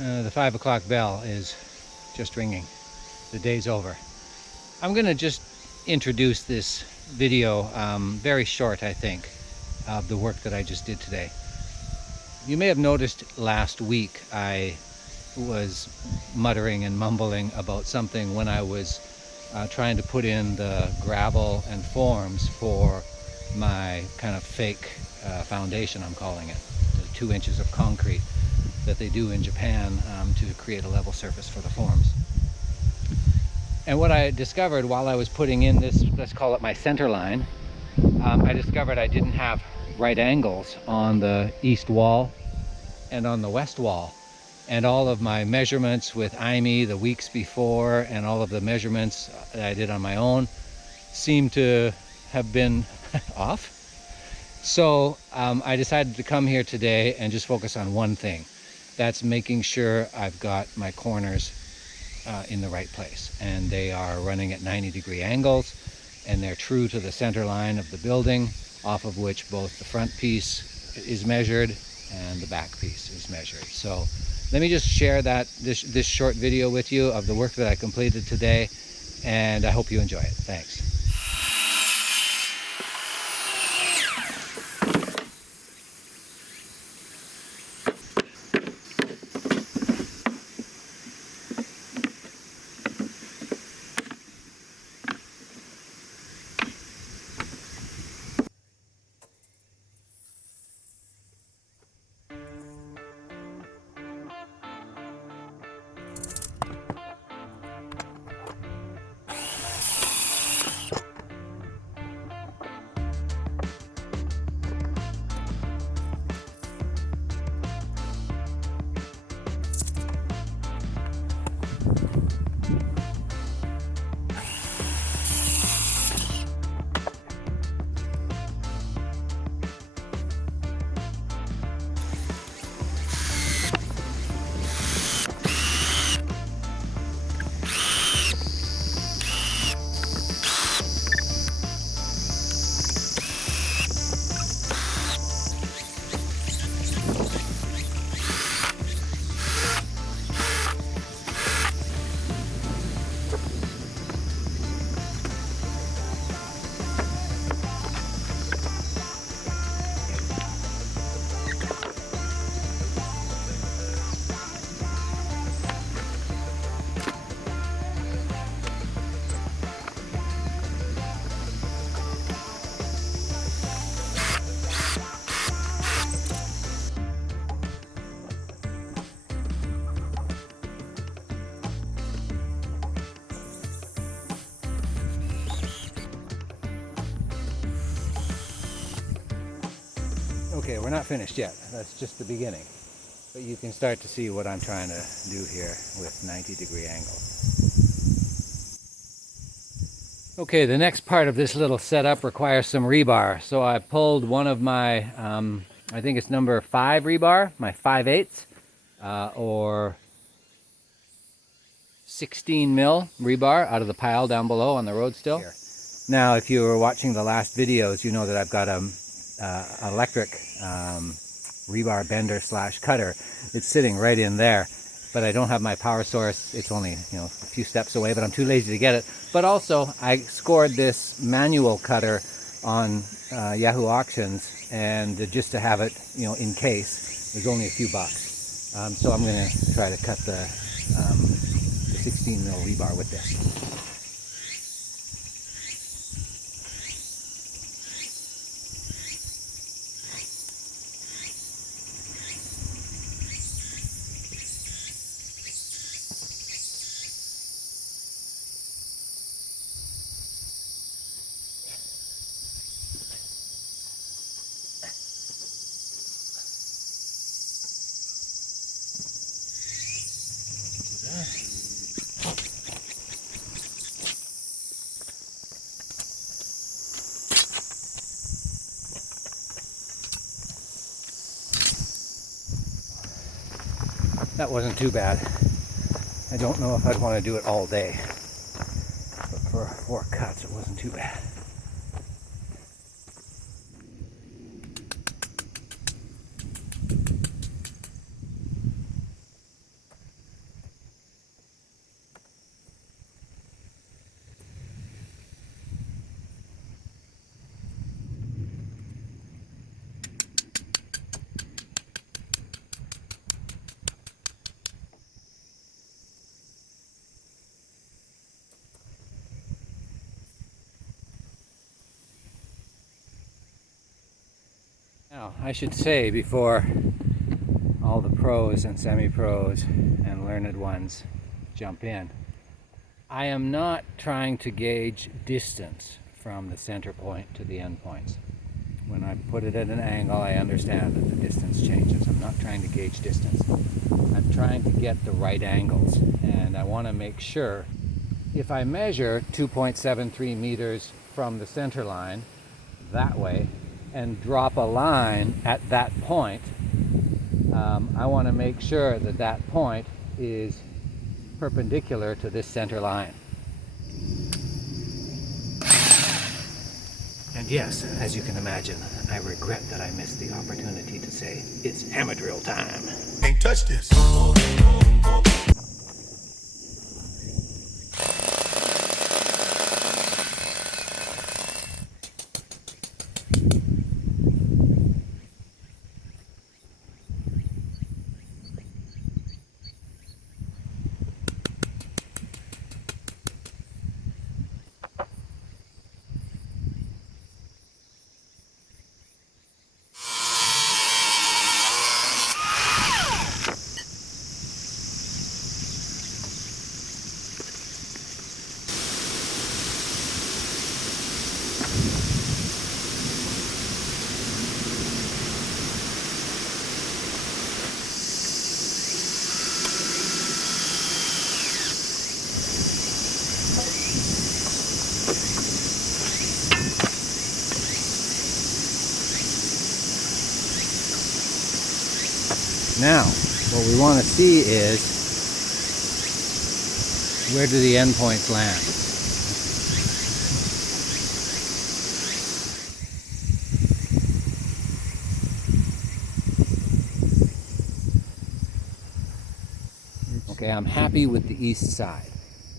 The 5 o'clock bell is just ringing. The day's over. I'm gonna just introduce this video, very short I think, of the work that I just did today. You may have noticed last week I was muttering and mumbling about something when I was trying to put in the gravel and forms for my kind of fake foundation, I'm calling it, the 2 inches of concrete that they do in Japan to create a level surface for the forms. And what I discovered while I was putting in this, let's call it my center line, I discovered I didn't have right angles on the east wall and on the west wall. And all of my measurements with IME the weeks before and all of the measurements that I did on my own seemed to have been off. So I decided to come here today and just focus on one thing. That's making sure I've got my corners in the right place. And they are running at 90-degree angles, and they're true to the center line of the building, off of which both the front piece is measured and the back piece is measured. So let me just share this short video with you of the work that I completed today, and I hope you enjoy it. Thanks. Okay, we're not finished yet. That's just the beginning. But you can start to see what I'm trying to do here with 90-degree angles. Okay, the next part of this little setup requires some rebar. So I pulled one of my, I think it's number 5 rebar, my 5/8, or 16 mil rebar out of the pile down below on the road still. Here. Now, if you were watching the last videos, you know that I've got a electric rebar bender / cutter. It's sitting right in there, but I don't have my power source. It's only a few steps away, but I'm too lazy to get it. But also I scored this manual cutter on Yahoo Auctions, and just to have it in case, there's only a few bucks. So I'm going to try to cut the 16 mil rebar with this. That wasn't too bad. I don't know if I'd want to do it all day, but for 4 cuts it wasn't too bad. Now, I should say before all the pros and semi-pros and learned ones jump in, I am not trying to gauge distance from the center point to the end points. When I put it at an angle, I understand that the distance changes. I'm not trying to gauge distance. I'm trying to get the right angles, and I want to make sure if I measure 2.73 meters from the center line that way and drop a line at that point, I want to make sure that that point is perpendicular to this center line. And yes, as you can imagine, I regret that I missed the opportunity to say, it's hammer drill time. Ain't touch this. Now, what we want to see is, where do the endpoints land? Okay, I'm happy with the east side.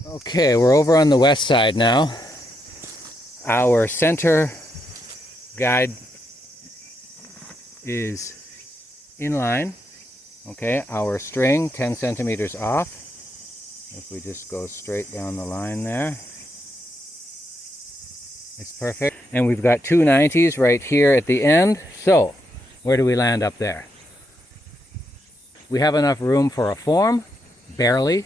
Okay, we're over on the west side now. Our center guide is in line. Okay, our string 10 centimeters off. If we just go straight down the line there, it's perfect. And we've got two 90s right here at the end. So, where do we land up there? We have enough room for a form, barely,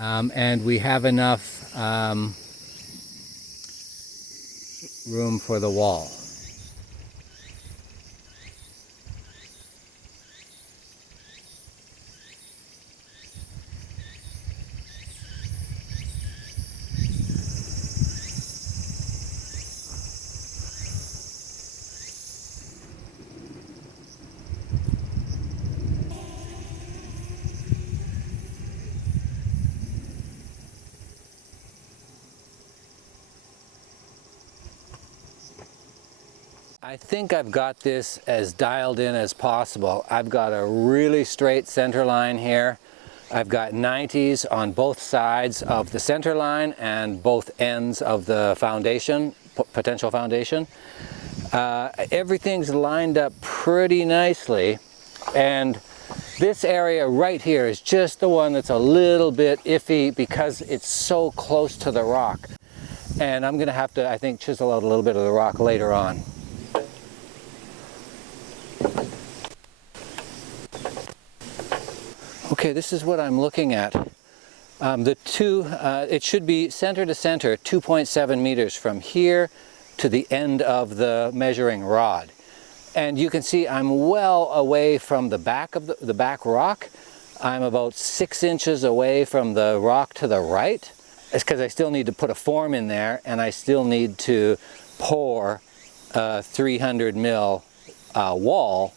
and we have enough room for the wall. I think I've got this as dialed in as possible. I've got a really straight center line here. I've got 90s on both sides of the center line and both ends of the foundation, potential foundation. Everything's lined up pretty nicely, and this area right here is just the one that's a little bit iffy because it's so close to the rock. And I'm gonna have to, I think, chisel out a little bit of the rock later on. Okay, this is what I'm looking at. It should be center to center, 2.7 meters from here to the end of the measuring rod. And you can see I'm well away from the back of the back rock. I'm about 6 inches away from the rock to the right. It's because I still need to put a form in there, and I still need to pour a 300 mil wall.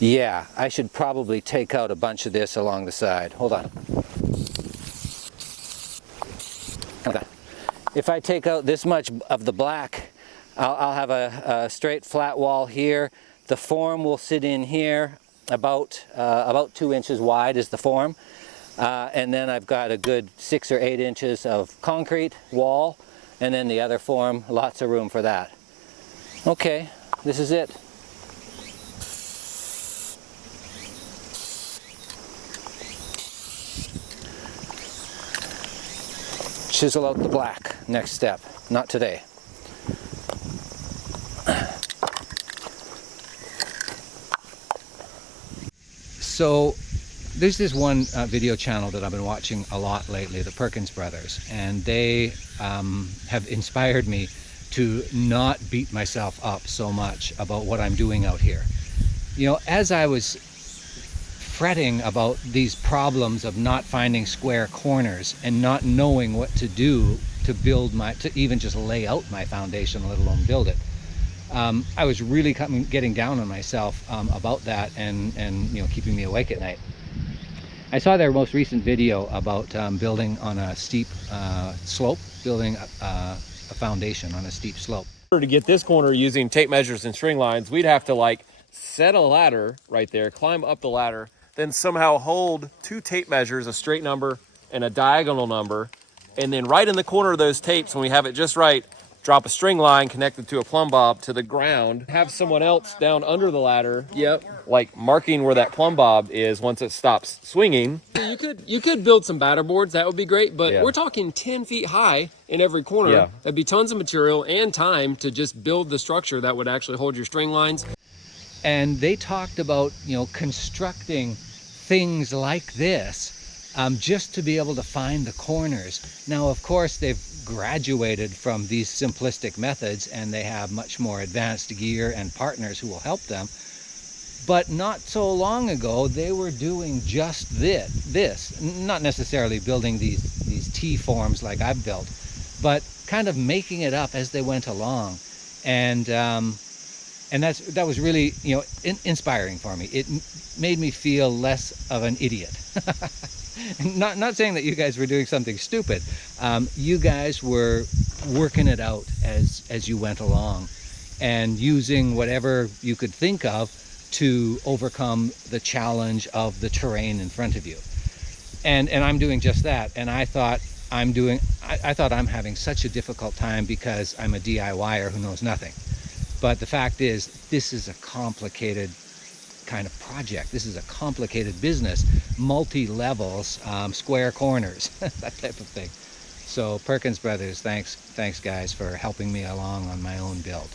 Yeah, I should probably take out a bunch of this along the side. Hold on. Okay. If I take out this much of the black, I'll have a straight flat wall here. The form will sit in here, about 2 inches wide is the form. And then I've got a good 6 or 8 inches of concrete wall, and then the other form, lots of room for that. Okay, this is it. Chisel out the black, next step, not today. So there's this one video channel that I've been watching a lot lately, the Perkins brothers, and they have inspired me to not beat myself up so much about what I'm doing out here. You know, as I was fretting about these problems of not finding square corners and not knowing what to do to build to even just lay out my foundation, let alone build it, I was really getting down on myself about that, and you know, keeping me awake at night. I saw their most recent video about building on a steep slope, building a foundation on a steep slope. To get this corner using tape measures and string lines, we'd have to like set a ladder right there, climb up the ladder, then somehow hold two tape measures, a straight number and a diagonal number, and then right in the corner of those tapes, when we have it just right, drop a string line connected to a plumb bob to the ground, have someone else down under the ladder, like marking where that plumb bob is once it stops swinging. You could build some batter boards, that would be great, but we're talking 10 feet high in every corner. That'd be tons of material and time to just build the structure that would actually hold your string lines. And they talked about, you know, constructing things like this just to be able to find the corners. Now, of course, they've graduated from these simplistic methods and they have much more advanced gear and partners who will help them. But not so long ago, they were doing just this, not necessarily building these T-forms like I've built, but kind of making it up as they went along. And that was really, you know, inspiring for me. It made me feel less of an idiot. Not saying that you guys were doing something stupid. You guys were working it out as you went along and using whatever you could think of to overcome the challenge of the terrain in front of you. And I'm doing just that. And I thought I'm having such a difficult time because I'm a DIYer who knows nothing. But the fact is, this is a complicated kind of project. This is a complicated business, multi-levels, square corners, that type of thing. So Perkins Brothers, thanks guys for helping me along on my own build.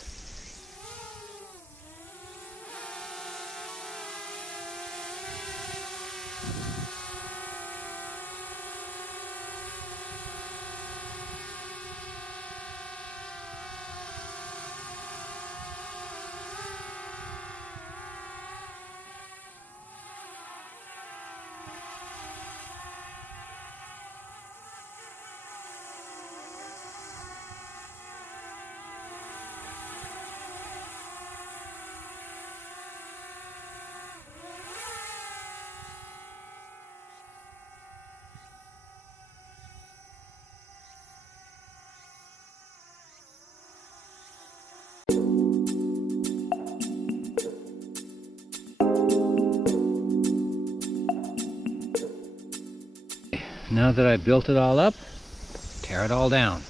Now that I built it all up, tear it all down.